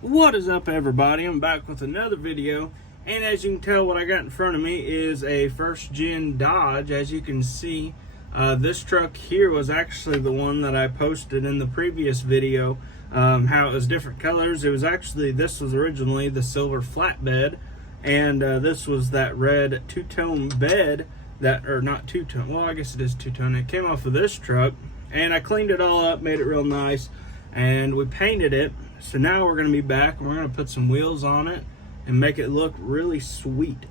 What is up, everybody? I'm back with another video, and as you can tell, what I got in front of me is a first gen Dodge. As you can see, this truck here was actually the one that I posted in the previous video, how it was different colors. It was actually, this was originally the silver flatbed, and this was that red two-tone bed that, or not two-tone, well, I guess it is two-tone. It came off of this truck, and I cleaned it all up, made it real nice, and we painted it. So now we're going to be back and we're going to put some wheels on it and make it look really sweet.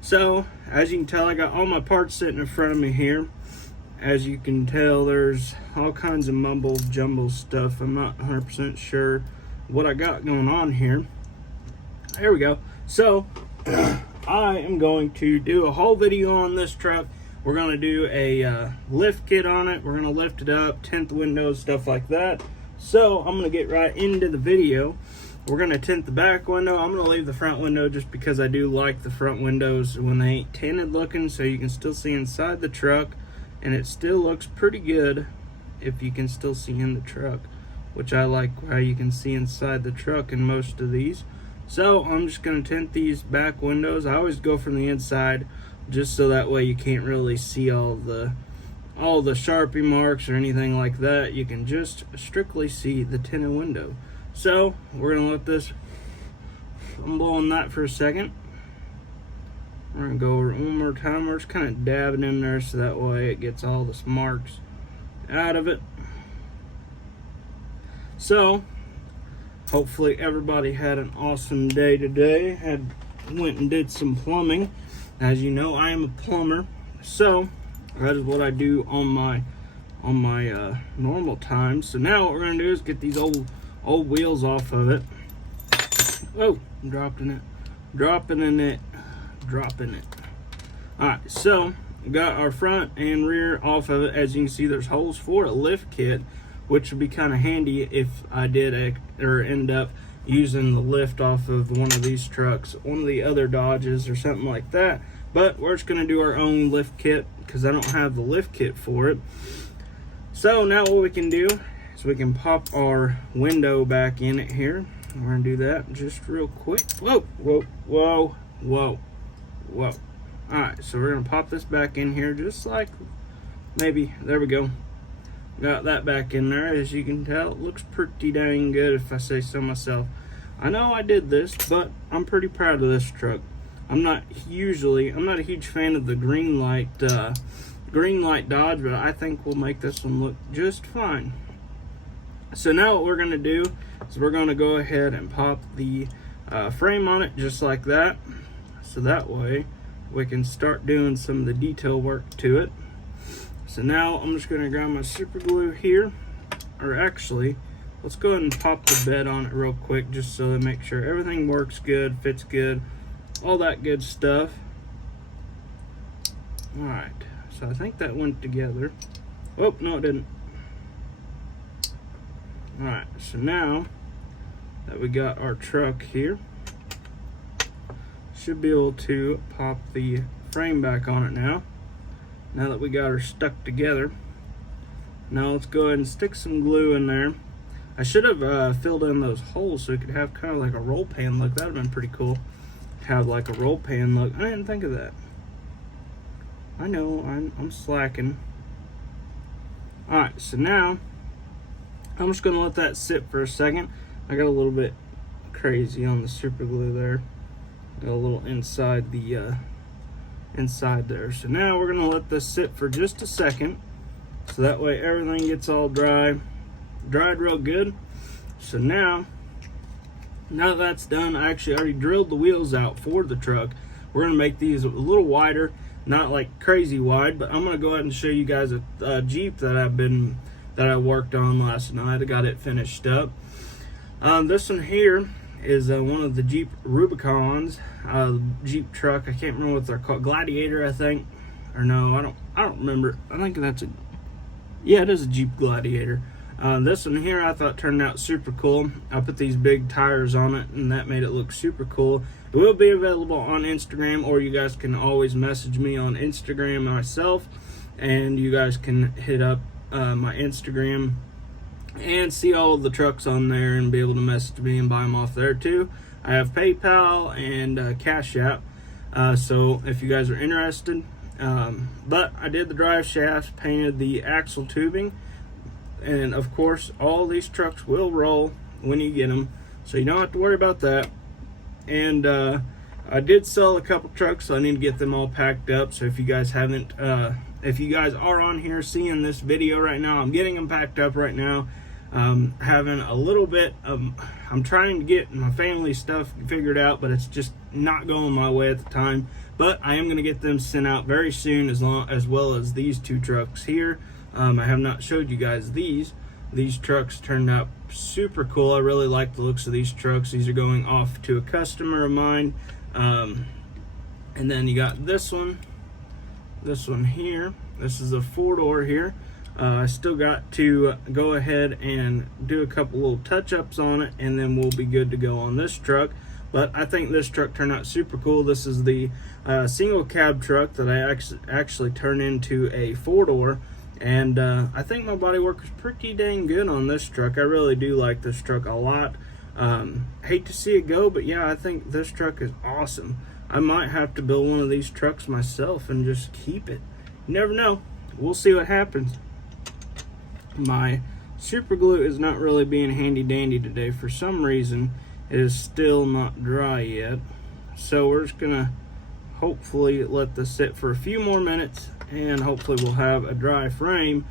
So as you can tell, I got all my parts sitting in front of me here. As you can tell, there's all kinds of mumble jumble stuff. I'm not 100% sure what I got going on here. There we go. So I am going to do a whole video on this truck. We're going to do a lift kit on it. We're going to lift it up, tint the windows, stuff like that. So I'm going to get right into the video. We're going to tint the back window. I'm going to leave the front window just because I do like the front windows when they ain't tinted looking, so you can still see inside the truck, and it still looks pretty good if you can still see in the truck, which I like how you can see inside the truck in most of these. So I'm just going to tint these back windows. I always go from the inside just so that way you can't really see all the Sharpie marks or anything like that. You can just strictly see the tinted window. So we're gonna let this, I'm blowing that for a second. We're gonna go over it one more time. We're just kind of dabbing in there so that way it gets all the marks out of it. So hopefully everybody had an awesome day today. Went and did some plumbing. As you know, I am a plumber, so that is what I do on my normal time. So now what we're gonna do is get these old wheels off of it. Oh, I'm dropping it. All right, so we got our front and rear off of it. As you can see, there's holes for a lift kit, which would be kind of handy if I did end up using the lift off of one of these trucks, one of the other Dodges or something like that. But we're just gonna do our own lift kit because I don't have the lift kit for it. So now what we can do is we can pop our window back in it here. We're gonna do that just real quick. Whoa, whoa, whoa, whoa, whoa. All right, so we're gonna pop this back in here just like maybe, there we go. Got that back in there. As you can tell, it looks pretty dang good if I say so myself. I know I did this, but I'm pretty proud of this truck. I'm not a huge fan of the green light Dodge, but I think we'll make this one look just fine. So now what we're gonna do is we're gonna go ahead and pop the frame on it just like that. So that way we can start doing some of the detail work to it. So now I'm just gonna grab my super glue here, or actually, let's go ahead and pop the bed on it real quick just so to make sure everything works good, fits good, all that good stuff. All right, so I think that went together. Oh, no, it didn't. All right, so now that we got our truck here, should be able to pop the frame back on it now that we got her stuck together. Now let's go ahead and stick some glue in there. I should have filled in those holes so it could have kind of like a roll pan look. That would have been pretty cool. Have like a roll pan look. I didn't think of that. I know, I'm slacking. Alright, so now I'm just gonna let that sit for a second. I got a little bit crazy on the super glue there. Got a little inside the inside there. So now we're gonna let this sit for just a second, so that way everything gets all dried real good. So now that that's done, I actually already drilled the wheels out for the truck. We're gonna make these a little wider, not like crazy wide, but I'm gonna go ahead and show you guys a Jeep that I worked on last night. I got it finished up. This one here is one of the Jeep Rubicons, Jeep truck. I can't remember what they're called. Gladiator, I think, or no, I don't remember. I think that's it is a Jeep Gladiator. This one here I thought turned out super cool. I put these big tires on it and that made it look super cool. It will be available on Instagram, or you guys can always message me on Instagram myself, and you guys can hit up my Instagram and see all of the trucks on there and be able to message me and buy them off there too. I have PayPal and Cash App, so if you guys are interested. But I did the drive shafts, painted the axle tubing, and of course all these trucks will roll when you get them, so you don't have to worry about that. And I did sell a couple trucks, so I need to get them all packed up. So if you guys haven't, if you guys are on here seeing this video right now, I'm getting them packed up right now. Having a little bit of, I'm trying to get my family stuff figured out, but it's just not going my way at the time. But I am going to get them sent out very soon, as well as these two trucks here. I have not showed you guys these. These trucks turned out super cool. I really like the looks of these trucks. These are going off to a customer of mine. And then you got this one here. This is a 4-door here. I still got to go ahead and do a couple little touch-ups on it, and then we'll be good to go on this truck. But I think this truck turned out super cool. This is the single cab truck that I actually turned into a 4-door. And I think my bodywork is pretty dang good on this truck. I really do like this truck a lot. Hate to see it go, but yeah, I think this truck is awesome. I might have to build one of these trucks myself and just keep it. You never know. We'll see what happens. My super glue is not really being handy dandy today. For some reason, it is still not dry yet. So we're just gonna hopefully let this sit for a few more minutes, and hopefully we'll have a dry frame.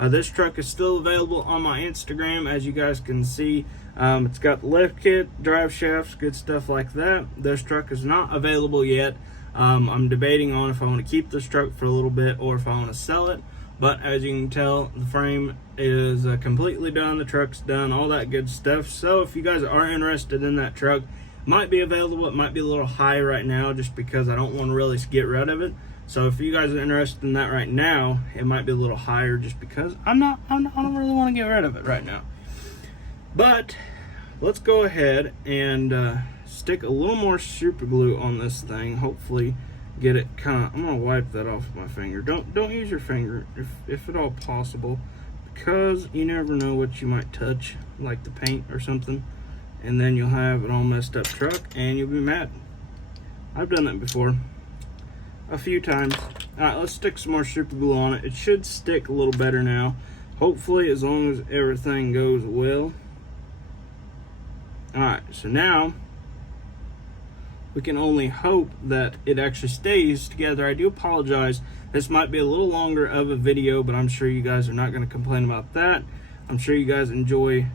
This truck is still available on my Instagram, as you guys can see. It's got the lift kit, drive shafts, good stuff like that. This truck is not available yet. I'm debating on if I want to keep this truck for a little bit or if I want to sell it. But as you can tell, the frame is completely done, the truck's done, all that good stuff. So if you guys are interested in that truck, it might be available. It might be a little high right now just because I don't want to really get rid of it. So if you guys are interested in that right now, it might be a little higher just because I don't really want to get rid of it right now. But let's go ahead and stick a little more super glue on this thing. Hopefully get it kind of, I'm gonna wipe that off with my finger. Don't use your finger if at all possible, because you never know what you might touch, like the paint or something, and then you'll have an all messed up truck and you'll be mad. I've done that before a few times. All right, let's stick some more super glue on it. It should stick a little better now, hopefully, as long as everything goes well. All right, so now we can only hope that it actually stays together. I do apologize. This might be a little longer of a video, but I'm sure you guys are not going to complain about that. I'm sure you guys enjoy,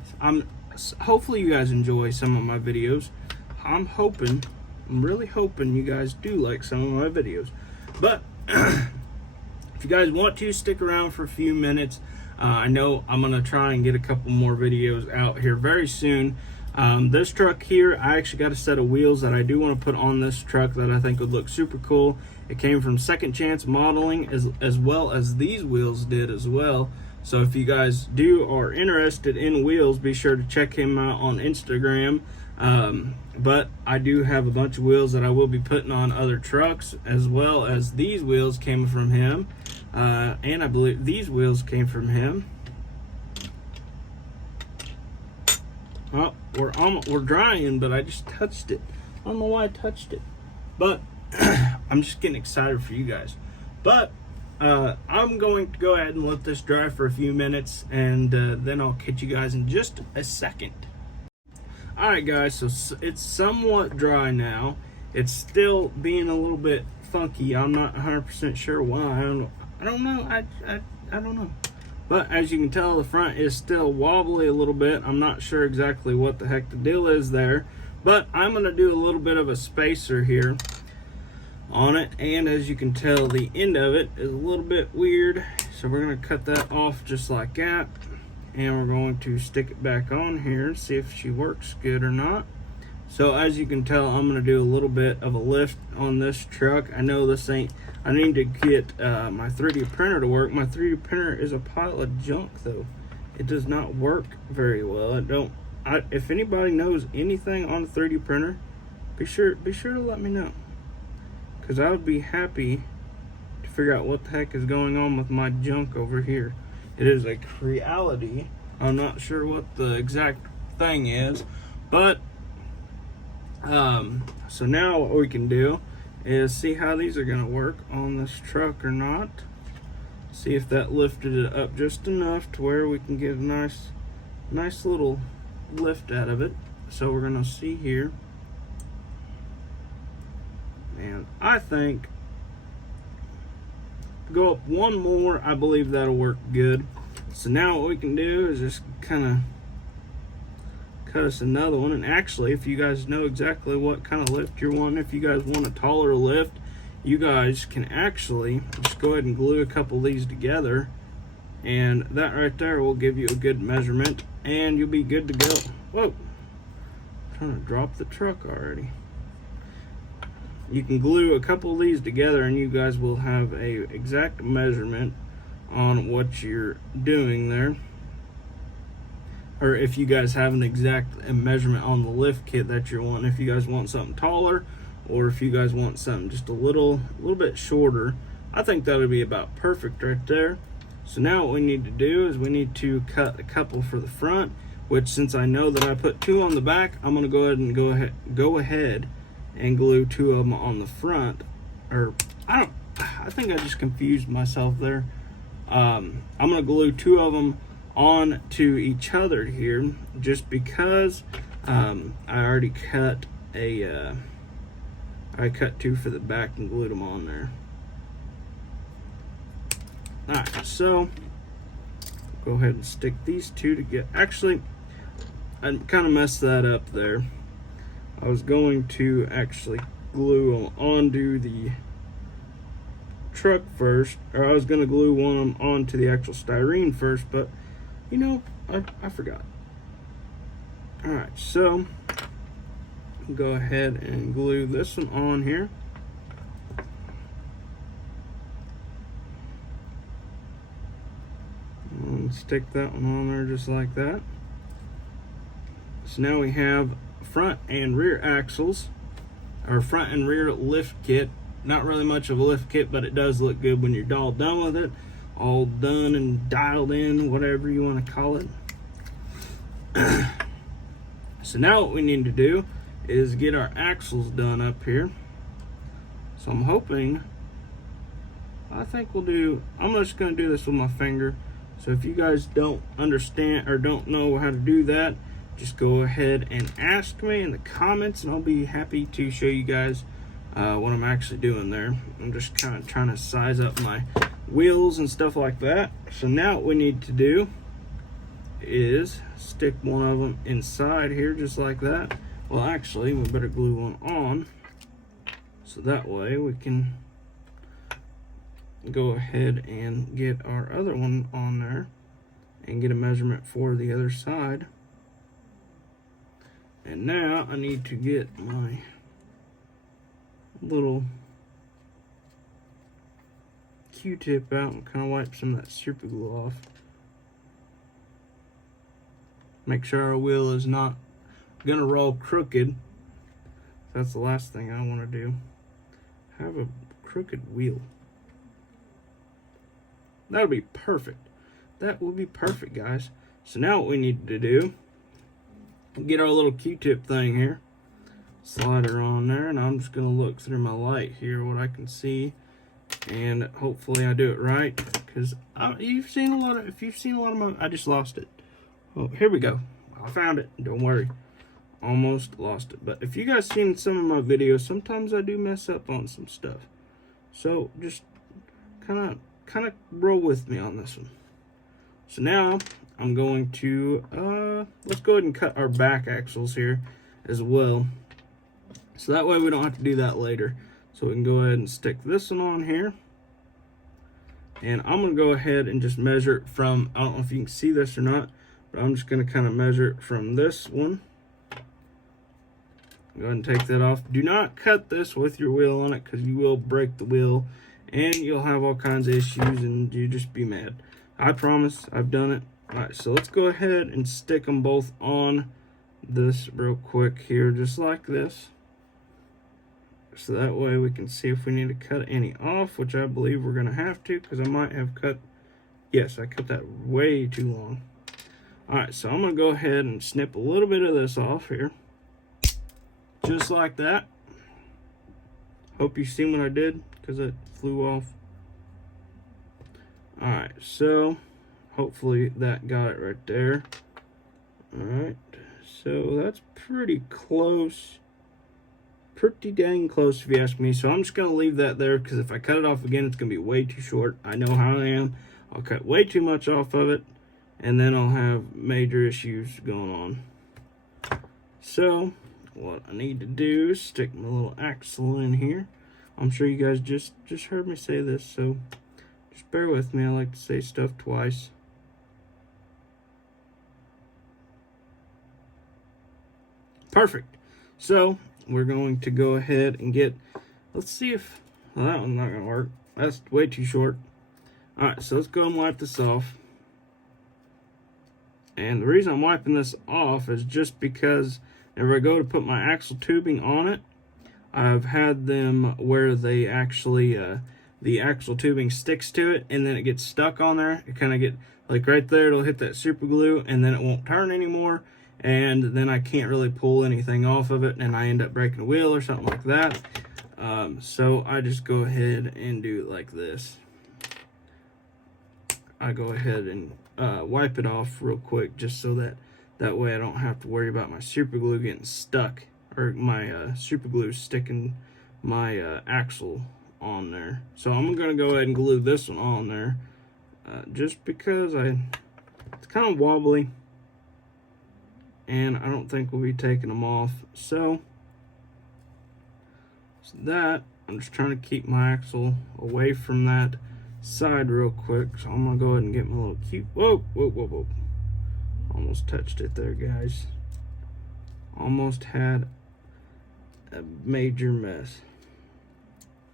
hopefully you guys enjoy some of my videos. I'm really hoping you guys do like some of my videos. But if you guys want to stick around for a few minutes, I know I'm going to try and get a couple more videos out here very soon. This truck here, I actually got a set of wheels that I do want to put on this truck that I think would look super cool. It came from Second Chance Modeling, as well as these wheels did as well. So if you guys are interested in wheels, be sure to check him out on Instagram. But I do have a bunch of wheels that I will be putting on other trucks, as well as these wheels came from him. And I believe these wheels came from him. Oh, we're drying, but I just touched it. I don't know why I touched it, but I'm just getting excited for you guys. But I'm going to go ahead and let this dry for a few minutes, and then I'll catch you guys in just a second. All right, guys, so it's somewhat dry now. It's still being a little bit funky. I'm not 100% sure why. I don't know. I don't know. But as you can tell, the front is still wobbly a little bit. I'm not sure exactly what the heck the deal is there. But I'm going to do a little bit of a spacer here on it. And as you can tell, the end of it is a little bit weird. So we're going to cut that off just like that. And we're going to stick it back on here and see if she works good or not. So as you can tell, I'm going to do a little bit of a lift on this truck. I know this ain't, I need to get my 3D printer to work. My 3D printer is a pile of junk though. It does not work very well. If anybody knows anything on a 3D printer, be sure to let me know. Because I would be happy to figure out what the heck is going on with my junk over here. It is a Creality. I'm not sure what the exact thing is, but so now what we can do is see how these are going to work on this truck or not. See if that lifted it up just enough to where we can get a nice little lift out of it. So we're going to see here, and I think go up one more, I believe that'll work good. So now what we can do is just kind of cut us another one. And actually, if you guys know exactly what kind of lift you're wanting, if you guys want a taller lift, you guys can actually just go ahead and glue a couple of these together, and that right there will give you a good measurement, and you'll be good to go. Whoa, I'm trying to drop the truck already. You can glue a couple of these together and you guys will have a exact measurement on what you're doing there. Or if you guys have an exact measurement on the lift kit that you're wanting, if you guys want something taller, or if you guys want something just a little bit shorter, I think that would be about perfect right there. So now what we need to do is we need to cut a couple for the front, which since I know that I put 2 on the back, I'm going to go ahead and glue 2 of them on the front. Or I think I just confused myself there. I'm going to glue 2 of them on to each other here, just because I already cut I cut 2 for the back and glued them on there. Alright, so go ahead and stick these 2 together. Actually, I kind of messed that up there. I was going to actually glue them onto the truck first, or I was going to glue one of them onto the actual styrene first, but you know, I forgot. Alright, so go ahead and glue this one on here. And stick that one on there just like that. So now we have front and rear axles, or front and rear lift kit. Not really much of a lift kit, but it does look good when you're all done with it. All done and dialed in, whatever you want to call it. So now what we need to do is get our axles done up here. So I'm hoping, I think I'm just going to do this with my finger. So if you guys don't understand or don't know how to do that, just go ahead and ask me in the comments, and I'll be happy to show you guys what I'm actually doing there. I'm just kind of trying to size up my wheels and stuff like that. So now what we need to do is stick one of them inside here just like that. Well, actually, we better glue one on, so that way we can go ahead and get our other one on there and get a measurement for the other side. And now I need to get my little Q-tip out and kind of wipe some of that super glue off. Make sure our wheel is not gonna roll crooked. That's the last thing I want to do. Have a crooked wheel. That would be perfect. That will be perfect, guys. So now what we need to do, get our little Q-tip thing here, slide her on there, and I'm just gonna look through my light here what I can see, and hopefully I do it right, because if you've seen a lot of my, I just lost it. Oh, here we go. I found it. Don't worry. Almost lost it. But if you guys seen some of my videos, sometimes I do mess up on some stuff. So just kind of roll with me on this one. So now I'm going to let's go ahead and cut our back axles here as well. So that way we don't have to do that later. So we can go ahead and stick this one on here. And I'm going to go ahead and just measure it from, I don't know if you can see this or not, but I'm just going to kind of measure it from this one. Go ahead and take that off. Do not cut this with your wheel on it, because you will break the wheel and you'll have all kinds of issues and you just be mad. I promise, I've done it. Alright, so let's go ahead and stick them both on this real quick here, just like this. So that way we can see if we need to cut any off, which I believe we're going to have to, because I might have cut Yes, I cut that way too long. Alright, so I'm going to go ahead and snip a little bit of this off here. Just like that. Hope you seen what I did, because it flew off. Alright, so hopefully that got it right there. Alright, so that's pretty close. Pretty dang close if you ask me. So I'm just going to leave that there, because if I cut it off again, it's going to be way too short. I know how I am. I'll cut way too much off of it, and then I'll have major issues going on. So what I need to do is stick my little axle in here. I'm sure you guys just heard me say this, so just bear with me. I like to say stuff twice. Perfect. So we're going to go ahead and get, let's see if, well, that one's not going to work. That's way too short. Alright, so let's go and wipe this off. And the reason I'm wiping this off is just because whenever I go to put my axle tubing on it, I've had them where they actually, the axle tubing sticks to it and then it gets stuck on there. It kind of get, like right there, it'll hit that super glue and then it won't turn anymore. And then I can't really pull anything off of it and I end up breaking a wheel or something like that. So I just go ahead and do it like this. I go ahead and wipe it off real quick just so that way I don't have to worry about my super glue getting stuck, or my super glue sticking my axle on there. So I'm going to go ahead and glue this one on there just because it's kind of wobbly and I don't think we'll be taking them off. So that, I'm just trying to keep my axle away from that side real quick. So I'm gonna go ahead and get my little cute, whoa, almost touched it there, guys. Almost had a major mess.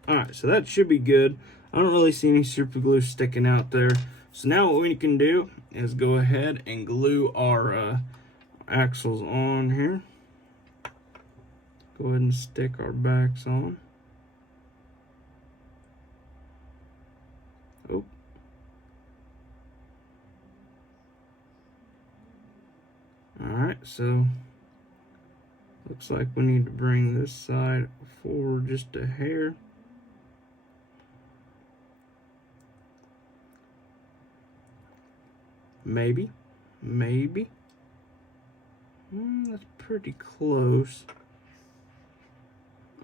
Alright, so that should be good. I don't really see any super glue sticking out there. So now what we can do is go ahead and glue our axles on here. Go ahead and stick our backs on. Oh. Alright, so looks like we need to bring this side forward just a hair. Maybe. That's pretty close.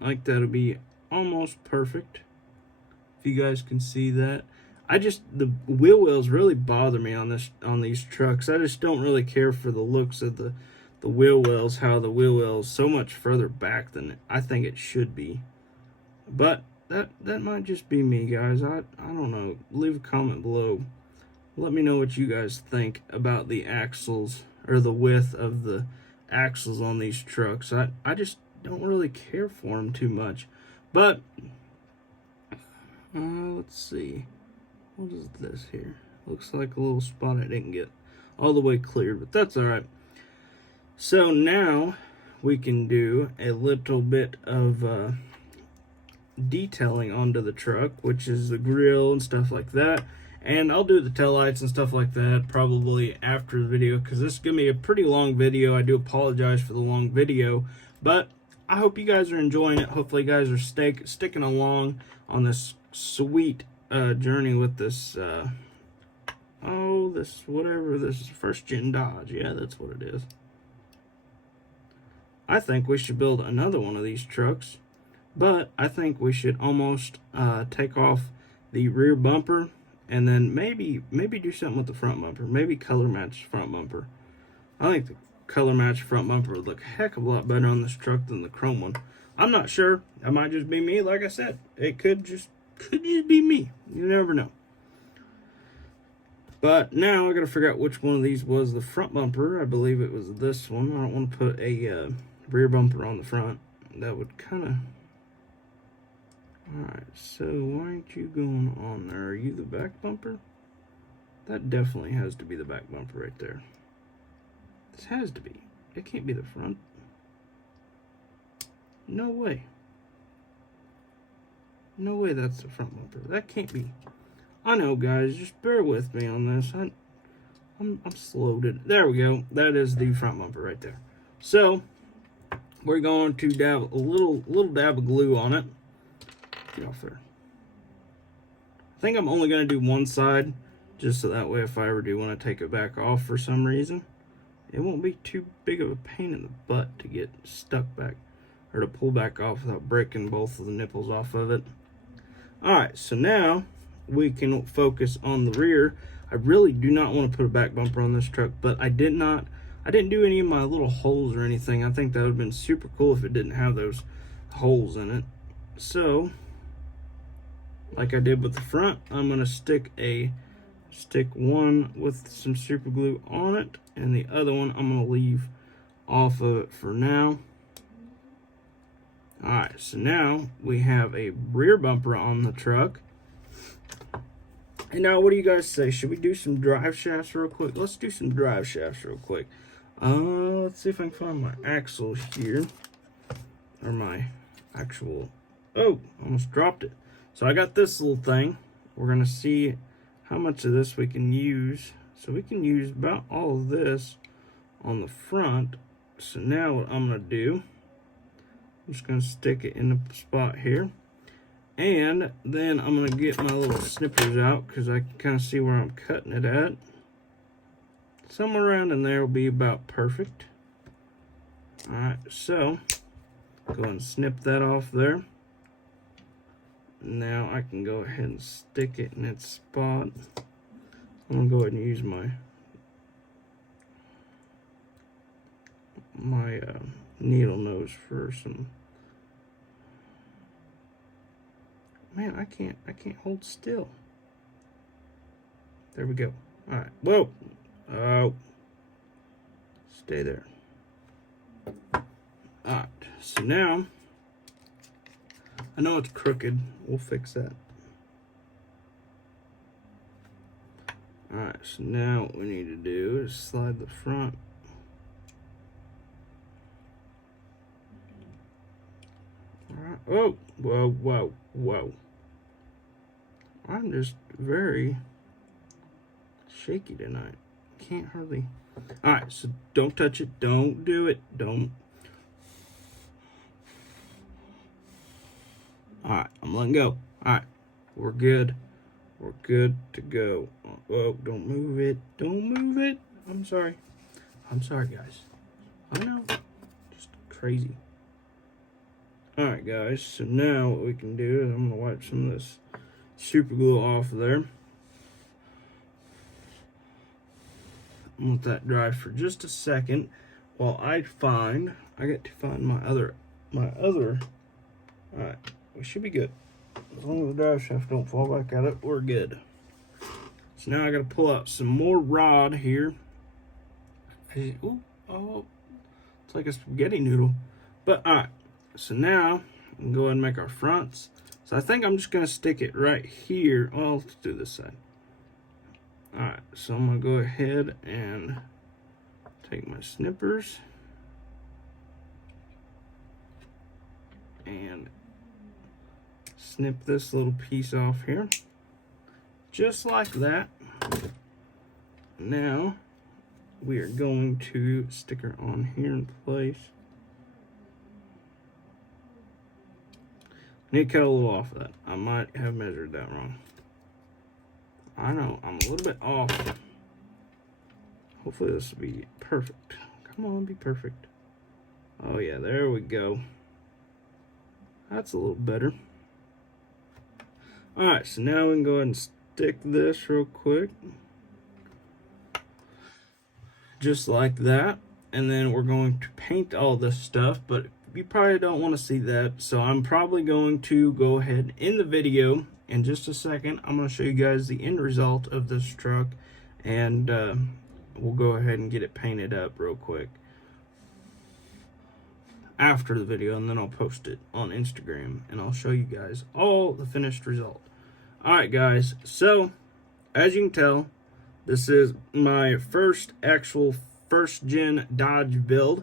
I think that'll be almost perfect. If you guys can see that. The wheel wells really bother me on these trucks. I just don't really care for the looks of the wheel wells, how the wheel wells so much further back than I think it should be. But that might just be me, guys. I don't know. Leave a comment below. Let me know what you guys think about the axles, or the width of the axles on these trucks. I just don't really care for them too much. But let's see. What is this here? Looks like a little spot I didn't get all the way cleared, but that's alright. So now we can do a little bit of detailing onto the truck, which is the grill and stuff like that. And I'll do the taillights and stuff like that probably after the video, because this is going to be a pretty long video. I do apologize for the long video, but I hope you guys are enjoying it. Hopefully you guys are sticking along on this sweet journey with this, this first gen Dodge. Yeah, that's what it is. I think we should build another one of these trucks, but I think we should almost take off the rear bumper and then maybe do something with the front bumper. Maybe color match front bumper. I think the color match front bumper would look a heck of a lot better on this truck than the chrome one. I'm not sure. That might just be me. Like I said, it could just be me. You never know. But now I gotta figure out which one of these was the front bumper. I believe it was this one. I don't want to put a rear bumper on the front. That would kind of... Alright, so why aren't you going on there? Are you the back bumper? That definitely has to be the back bumper right there. This has to be. It can't be the front. No way. No way that's the front bumper. That can't be. I know, guys, just bear with me on this. I'm slow to, there we go. That is the front bumper right there. So we're going to dab a little dab of glue on it. Get off there. I think I'm only going to do one side, just so that way if I ever do want to take it back off for some reason, it won't be too big of a pain in the butt to get stuck back, or to pull back off without breaking both of the nipples off of it. Alright, so now we can focus on the rear. I really do not want to put a back bumper on this truck, but I didn't do any of my little holes or anything. I think that would have been super cool if it didn't have those holes in it. So, like I did with the front, I'm going to stick one with some super glue on it, and the other one I'm going to leave off of it for now. Alright, so now we have a rear bumper on the truck. And now, what do you guys say? Should we do some drive shafts real quick? Let's do some drive shafts real quick. Let's see if I can find my axle here. Or my actual... Oh, almost dropped it. So I got this little thing. We're going to see how much of this we can use. So we can use about all of this on the front. So now what I'm going to do, I'm just going to stick it in the spot here. And then I'm going to get my little snippers out because I can kind of see where I'm cutting it at. Somewhere around in there will be about perfect. Alright, so go ahead and snip that off there. Now I can go ahead and stick it in its spot. I'm going to go ahead and use my needle nose for some... Man, I can't hold still. There we go. All right. Whoa. Oh. Stay there. All right. So now, I know it's crooked. We'll fix that. All right. So now what we need to do is slide the front. All right. Oh. Whoa. Whoa. Whoa. I'm just very shaky tonight. Can't hardly. Alright, so don't touch it. Don't do it. Don't. Alright, I'm letting go. Alright, we're good. We're good to go. Oh, don't move it. Don't move it. I'm sorry. I'm sorry, guys. I know. Just crazy. Alright, guys, so now what we can do is I'm going to wipe some of this super glue off of there. Let that dry for just a second while I get to find my other. Alright, we should be good. As long as the drive shaft don't fall back at it, we're good. So now I got to pull out some more rod here. Ooh, oh, it's like a spaghetti noodle. But alright, so now we can go ahead and make our fronts. So I think I'm just going to stick it right here. Well, let's do this side. Alright, so I'm going to go ahead and take my snippers and snip this little piece off here. Just like that. Now we are going to stick her on here in place. Need to cut a little off of that. I might have measured that wrong. I know, I'm a little bit off. Hopefully this will be perfect. Come on, be perfect. Oh yeah, there we go. That's a little better. Alright, so now we can go ahead and stick this real quick. Just like that. And then we're going to paint all this stuff, but you probably don't want to see that, so I'm probably going to go ahead in the video in just a second. I'm going to show you guys the end result of this truck, and we'll go ahead and get it painted up real quick after the video, and then I'll post it on Instagram and I'll show you guys all the finished result. Alright guys, so as you can tell, this is my actual first gen Dodge build.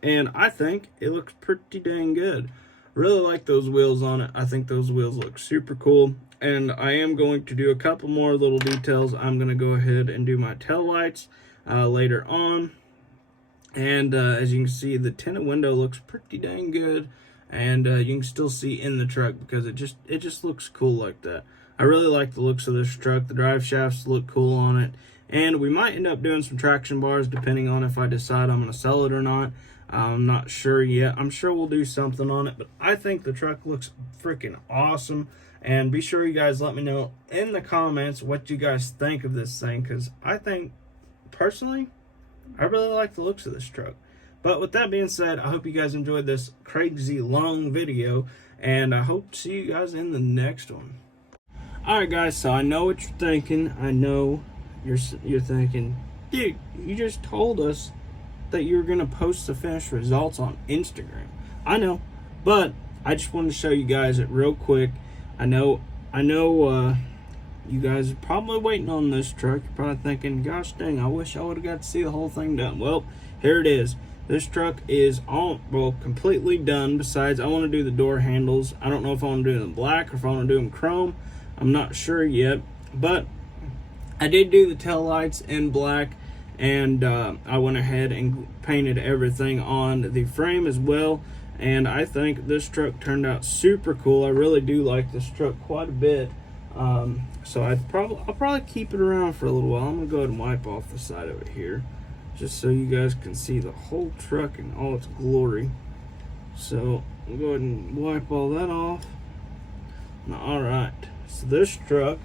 And I think it looks pretty dang good. Really like those wheels on it. I think those wheels look super cool. And I am going to do a couple more little details. I'm going to go ahead and do my tail lights later on. And as you can see, the tinted window looks pretty dang good. And you can still see in the truck because it just looks cool like that. I really like the looks of this truck. The drive shafts look cool on it. And we might end up doing some traction bars depending on if I decide I'm going to sell it or not. I'm not sure yet. I'm sure we'll do something on it. But I think the truck looks freaking awesome. And be sure you guys let me know in the comments what you guys think of this thing. Because I think, personally, I really like the looks of this truck. But with that being said, I hope you guys enjoyed this crazy long video. And I hope to see you guys in the next one. Alright guys, so I know what you're thinking. I know you're thinking, dude, you just told us that you were going to post the finished results on Instagram. I know, but I just wanted to show you guys it real quick. I know you guys are probably waiting on this truck. You're probably thinking, gosh dang, I wish I would have got to see the whole thing done. Well, here it is. This truck is completely done. Besides, I want to do the door handles. I don't know if I want to do them black or if I want to do them chrome. I'm not sure yet, but I did do the tail lights in black, and I went ahead and painted everything on the frame as well. And I think this truck turned out super cool. I really do like this truck quite a bit. So I'll probably keep it around for a little while. I'm gonna go ahead and wipe off the side of it here, just so you guys can see the whole truck in all its glory. So I'll go ahead and wipe all that off. All right, so this truck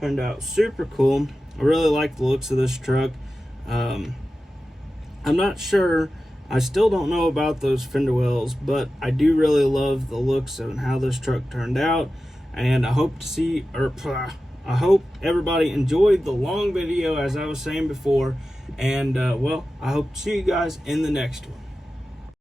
turned out super cool. I really like the looks of this truck. I'm not sure. I still don't know about those fender wells, but I do really love the looks of how this truck turned out. And I hope I hope everybody enjoyed the long video, as I was saying before. And well, I hope to see you guys in the next one.